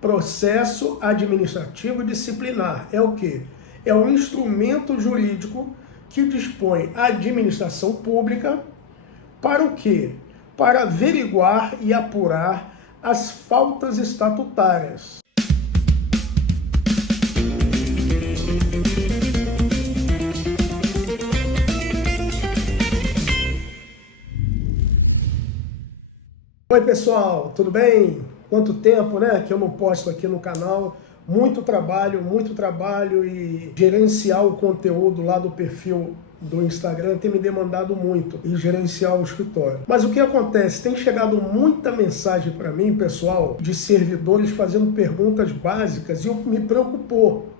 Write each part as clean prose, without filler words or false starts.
Processo administrativo disciplinar é o quê? É um instrumento jurídico que dispõe a administração pública para o quê? Para averiguar e apurar as faltas estatutárias. Oi pessoal, tudo bem? Quanto tempo, né, que eu não posto aqui no canal. Muito trabalho e gerenciar o conteúdo lá do perfil do Instagram tem me demandado muito e gerenciar o escritório. Mas o que acontece? Tem chegado muita mensagem para mim, pessoal, de servidores fazendo perguntas básicas e me preocupou.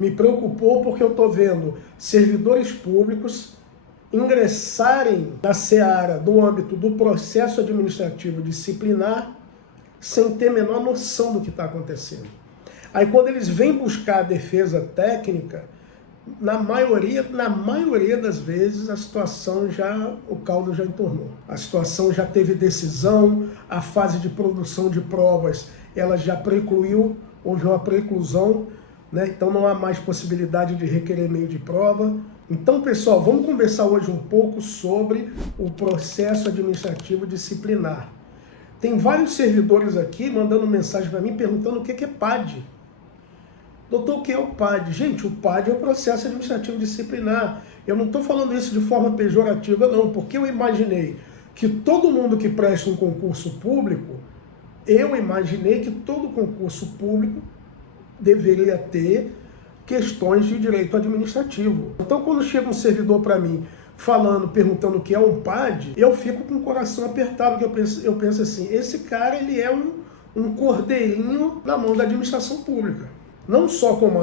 Me preocupou porque eu estou vendo servidores públicos ingressarem na seara do âmbito do processo administrativo disciplinar sem ter a menor noção do que está acontecendo. Aí quando eles vêm buscar a defesa técnica, na maioria das vezes a situação o caldo já entornou. A situação já teve decisão, a fase de produção de provas ela já precluiu, houve uma preclusão, né? Então não há mais possibilidade de requerer meio de prova. Então, pessoal, vamos conversar hoje um pouco sobre o processo administrativo disciplinar. Tem vários servidores aqui mandando mensagem para mim perguntando o que é PAD. Doutor, o que é o PAD? Gente, o PAD é o processo administrativo disciplinar. Eu não estou falando isso de forma pejorativa, não, porque eu imaginei que todo mundo que presta um concurso público, deveria ter questões de direito administrativo. Então, quando chega um servidor para mim perguntando o que é um PAD, eu fico com o coração apertado, porque eu penso assim, esse cara ele é um cordeirinho na mão da administração pública. Não só como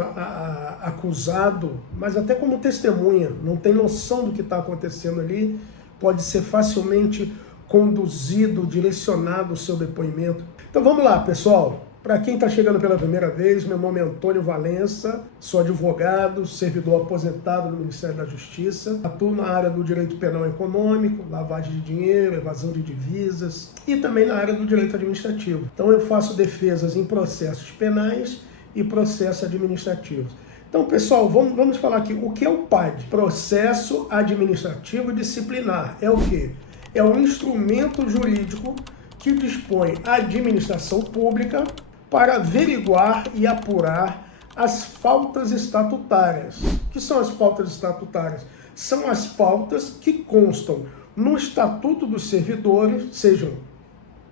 acusado, mas até como testemunha. Não tem noção do que está acontecendo ali, pode ser facilmente conduzido, direcionado o seu depoimento. Então vamos lá, pessoal. Para quem está chegando pela primeira vez, meu nome é Antônio Valença, sou advogado, servidor aposentado no Ministério da Justiça, atuo na área do direito penal econômico, lavagem de dinheiro, evasão de divisas e também na área do direito administrativo. Então eu faço defesas em processos penais e processos administrativos. Então, pessoal, vamos falar aqui o que é o PAD? Processo Administrativo Disciplinar. É o quê? É um instrumento jurídico que dispõe a administração pública para averiguar e apurar as faltas estatutárias. O que são as faltas estatutárias? São as faltas que constam no Estatuto dos Servidores, sejam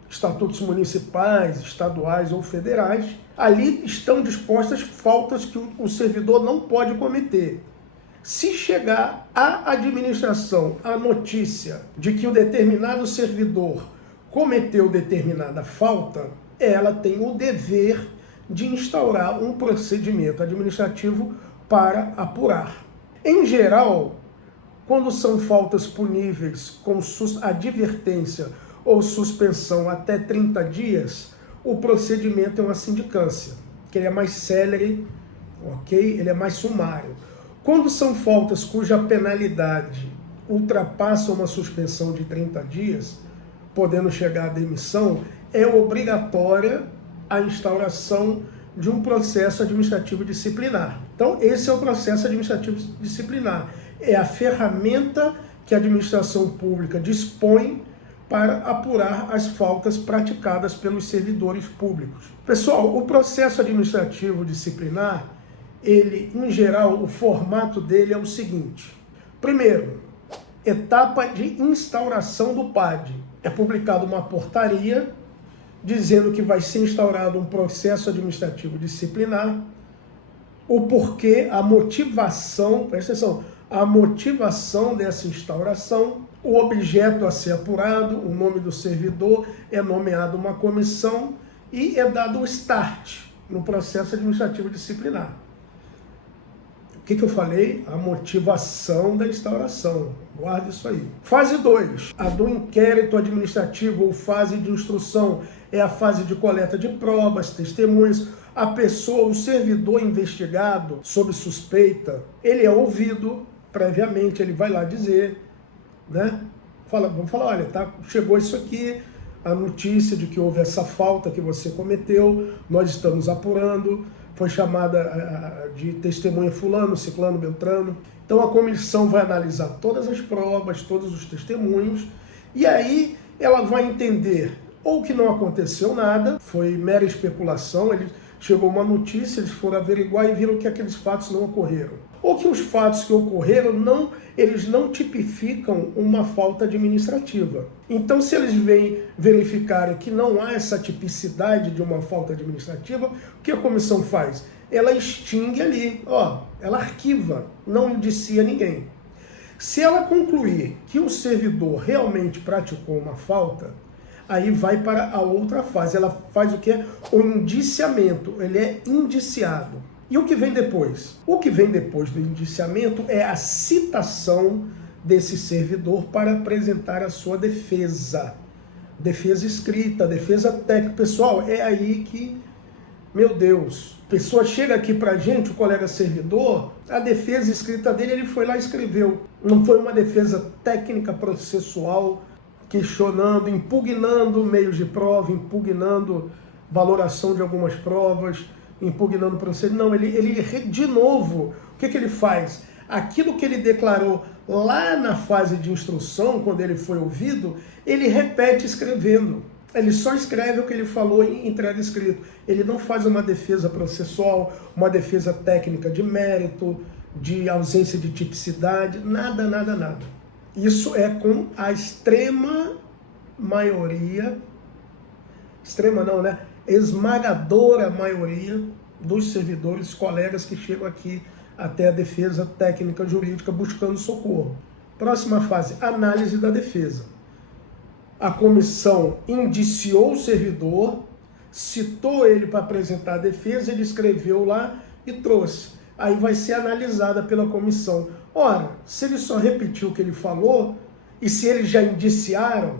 estatutos municipais, estaduais ou federais. Ali estão dispostas faltas que o servidor não pode cometer. Se chegar à administração a notícia de que o determinado servidor cometeu determinada falta, ela tem o dever de instaurar um procedimento administrativo para apurar. Em geral, quando são faltas puníveis com advertência ou suspensão até 30 dias, o procedimento é uma sindicância, que ele é mais célere, ok? Ele é mais sumário. Quando são faltas cuja penalidade ultrapassa uma suspensão de 30 dias, podendo chegar à demissão, é obrigatória a instauração de um processo administrativo disciplinar. Então, esse é o processo administrativo disciplinar. É a ferramenta que a administração pública dispõe para apurar as faltas praticadas pelos servidores públicos. Pessoal, o processo administrativo disciplinar, em geral, o formato dele é o seguinte. Primeiro, etapa de instauração do PAD. É publicada uma portaria dizendo que vai ser instaurado um processo administrativo disciplinar, o porquê, a motivação, presta atenção, a motivação dessa instauração, o objeto a ser apurado, o nome do servidor, é nomeado uma comissão e é dado o start no processo administrativo disciplinar. O que eu falei? A motivação da instauração. Guarda isso aí. Fase 2, a do inquérito administrativo ou fase de instrução, é a fase de coleta de provas, testemunhas. A pessoa, o servidor investigado sob suspeita, ele é ouvido previamente, ele vai lá dizer, né? Vamos falar, olha, tá, chegou isso aqui, a notícia de que houve essa falta que você cometeu, nós estamos apurando, foi chamada de testemunha fulano, ciclano, beltrano. Então a comissão vai analisar todas as provas, todos os testemunhos, e aí ela vai entender ou que não aconteceu nada, foi mera especulação, chegou uma notícia, eles foram averiguar e viram que aqueles fatos não ocorreram. Ou que os fatos que ocorreram, eles não tipificam uma falta administrativa. Então, se eles verificarem que não há essa tipicidade de uma falta administrativa, o que a comissão faz? Ela extingue ali, ela arquiva, não indicia ninguém. Se ela concluir que o servidor realmente praticou uma falta, aí vai para a outra fase. Ela faz o que é o indiciamento, ele é indiciado. E o que vem depois? O que vem depois do indiciamento é a citação desse servidor para apresentar a sua defesa. Defesa escrita, defesa técnica. Pessoal, é aí que, meu Deus, a pessoa chega aqui pra gente, o colega servidor, a defesa escrita dele, ele foi lá e escreveu. Não foi uma defesa técnica processual, questionando, impugnando meios de prova, impugnando valoração de algumas provas, impugnando o processo. Não, ele de novo, o que ele faz? Aquilo que ele declarou lá na fase de instrução, quando ele foi ouvido, ele repete escrevendo. Ele só escreve o que ele falou e entrega escrito. Ele não faz uma defesa processual, uma defesa técnica de mérito, de ausência de tipicidade, nada, nada, nada. Isso é com a extrema maioria, extrema não, né? Esmagadora maioria dos servidores, colegas que chegam aqui até a defesa técnica jurídica buscando socorro. Próxima fase, análise da defesa. A comissão indiciou o servidor, citou ele para apresentar a defesa, ele escreveu lá e trouxe. Aí vai ser analisada pela comissão. Ora, se ele só repetiu o que ele falou, e se eles já indiciaram,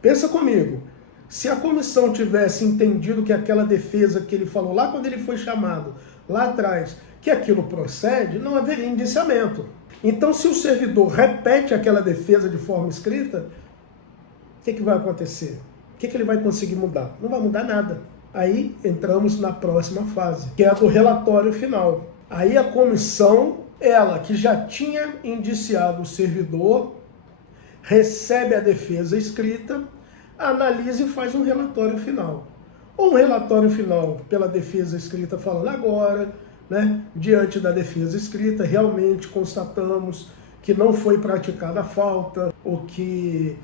pensa comigo, se a comissão tivesse entendido que aquela defesa que ele falou lá quando ele foi chamado, lá atrás, que aquilo procede, não haveria indiciamento. Então, se o servidor repete aquela defesa de forma escrita, o que vai acontecer? O que ele vai conseguir mudar? Não vai mudar nada. Aí entramos na próxima fase, que é a do relatório final. Aí a comissão, ela que já tinha indiciado o servidor, recebe a defesa escrita, analisa e faz um relatório final. Um relatório final pela defesa escrita falando agora, né, diante da defesa escrita, realmente constatamos que não foi praticada a falta, ou que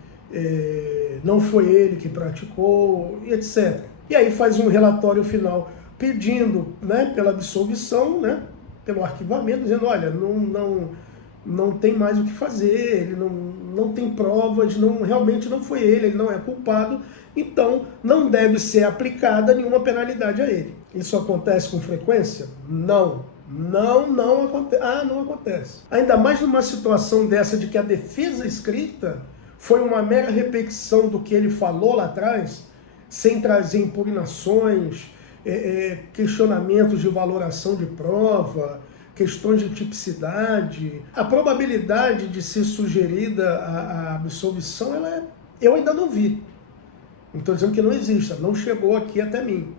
não foi ele que praticou, e etc. E aí faz um relatório final pedindo, né, pela absolvição, né, pelo arquivamento, dizendo, olha, não tem mais o que fazer, ele não tem provas, realmente não foi ele não é culpado, então não deve ser aplicada nenhuma penalidade a ele. Isso acontece com frequência? Não. Não acontece. Não acontece. Ainda mais numa situação dessa de que a defesa escrita foi uma mera repetição do que ele falou lá atrás, sem trazer impugnações, questionamentos de valoração de prova, questões de tipicidade. A probabilidade de ser sugerida a absolvição, eu ainda não vi. Não estou dizendo que não exista, não chegou aqui até mim.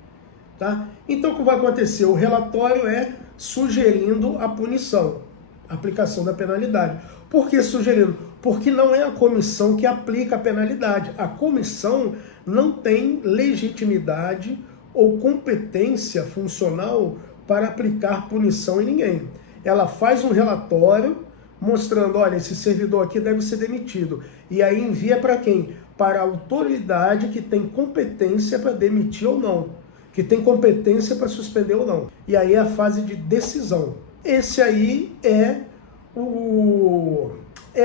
Tá? Então o que vai acontecer? O relatório é sugerindo a punição, a aplicação da penalidade. Por que sugerindo? Porque não é a comissão que aplica a penalidade. A comissão não tem legitimidade ou competência funcional para aplicar punição em ninguém. Ela faz um relatório mostrando, olha, esse servidor aqui deve ser demitido. E aí envia para quem? Para a autoridade que tem competência para demitir ou não, que tem competência para suspender ou não. E aí é a fase de decisão. Esse aí é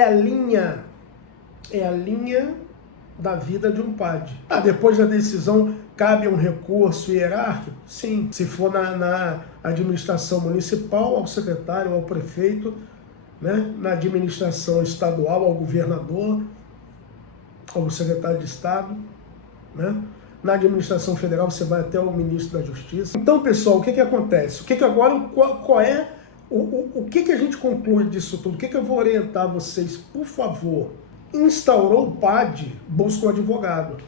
a linha da vida de um PAD. Depois da decisão, cabe um recurso hierárquico? Sim. Se for na administração municipal, ao secretário, ao prefeito, né? Na administração estadual, ao governador, ao secretário de Estado, né? Na administração federal, você vai até o ministro da Justiça. Então, pessoal, o que acontece? O que a gente conclui disso tudo? O que eu vou orientar vocês, por favor? Instaurou o PAD, busca um advogado.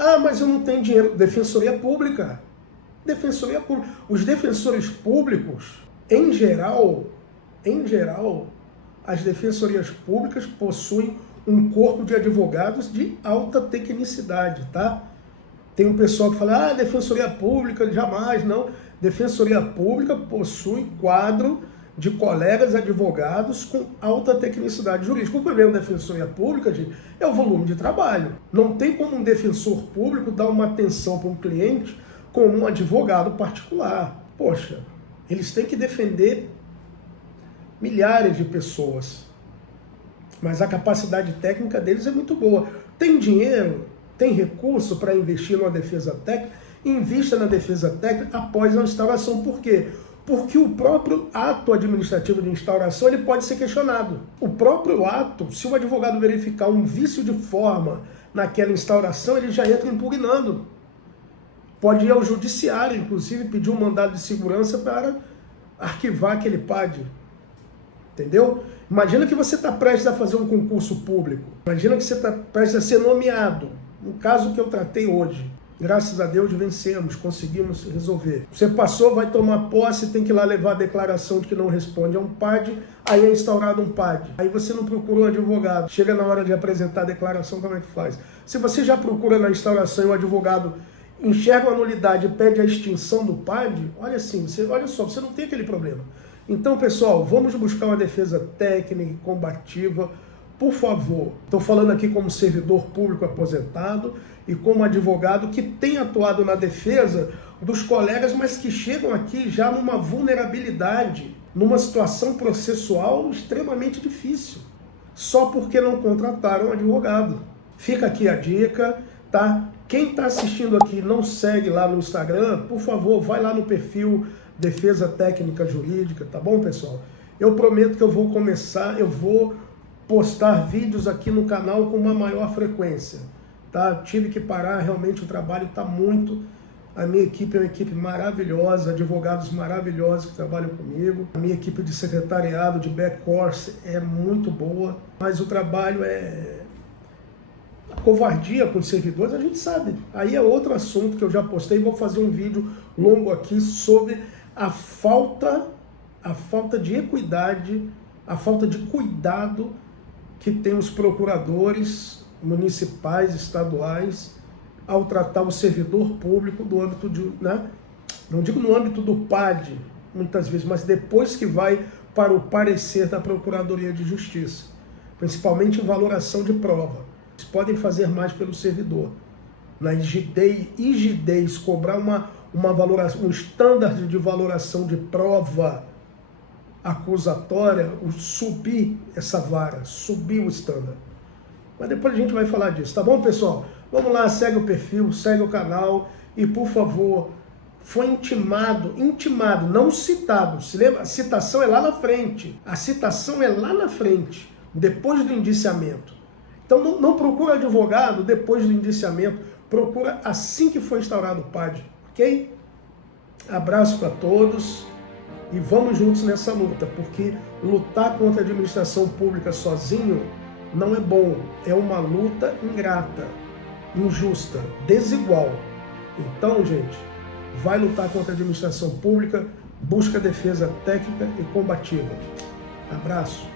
Ah, mas eu não tenho dinheiro. Defensoria Pública. Defensoria Pública. Os defensores públicos, em geral, as defensorias públicas possuem um corpo de advogados de alta tecnicidade, tá? Tem um pessoal que fala, defensoria pública, jamais, não. Defensoria Pública possui quadro de colegas advogados com alta tecnicidade jurídica. O problema da Defensoria Pública, gente, é o volume de trabalho. Não tem como um defensor público dar uma atenção para um cliente como um advogado particular. Poxa, eles têm que defender milhares de pessoas, mas a capacidade técnica deles é muito boa. Tem dinheiro, tem recurso para investir numa defesa técnica, invista na defesa técnica após a instauração. Por quê? Porque o próprio ato administrativo de instauração ele pode ser questionado. O próprio ato, se o advogado verificar um vício de forma naquela instauração, ele já entra impugnando. Pode ir ao judiciário, inclusive, pedir um mandado de segurança para arquivar aquele PAD. Entendeu? Imagina que você está prestes a fazer um concurso público. Imagina que você está prestes a ser nomeado. No caso que eu tratei hoje. Graças a Deus vencemos, conseguimos resolver. Você passou, vai tomar posse, tem que ir lá levar a declaração de que não responde a um PAD, aí é instaurado um PAD. Aí você não procura um advogado. Chega na hora de apresentar a declaração, como é que faz? Se você já procura na instauração e o advogado enxerga a nulidade e pede a extinção do PAD, olha só, você não tem aquele problema. Então, pessoal, vamos buscar uma defesa técnica e combativa. Por favor, estou falando aqui como servidor público aposentado e como advogado que tem atuado na defesa dos colegas, mas que chegam aqui já numa vulnerabilidade, numa situação processual extremamente difícil, só porque não contrataram um advogado. Fica aqui a dica, tá? Quem está assistindo aqui não segue lá no Instagram, por favor, vai lá no perfil Defesa Técnica Jurídica, tá bom, pessoal? Eu prometo que eu vou postar vídeos aqui no canal com uma maior frequência, tá? Tive que parar, realmente o trabalho está muito... A minha equipe é uma equipe maravilhosa, advogados maravilhosos que trabalham comigo. A minha equipe de secretariado, de back-office é muito boa, mas o trabalho é... A covardia com os servidores, a gente sabe. Aí é outro assunto que eu já postei, vou fazer um vídeo longo aqui sobre a falta de equidade, a falta de cuidado que tem os procuradores municipais, estaduais, ao tratar o servidor público do âmbito de, né? Não digo no âmbito do PAD, muitas vezes, mas depois que vai para o parecer da Procuradoria de Justiça, principalmente em valoração de prova. Eles podem fazer mais pelo servidor. Na rigidez, cobrar uma valoração, um standard de valoração de prova acusatória, subir essa vara, subir o standard. Mas depois a gente vai falar disso, tá bom, pessoal? Vamos lá, segue o perfil, segue o canal e, por favor, foi intimado, não citado. Se lembra? A citação é lá na frente. A citação é lá na frente, depois do indiciamento. Então não procura advogado depois do indiciamento, procura assim que for instaurado o PAD, ok? Abraço para todos e vamos juntos nessa luta, porque lutar contra a administração pública sozinho não é bom, é uma luta ingrata, injusta, desigual. Então, gente, vai lutar contra a administração pública, busca defesa técnica e combativa. Abraço.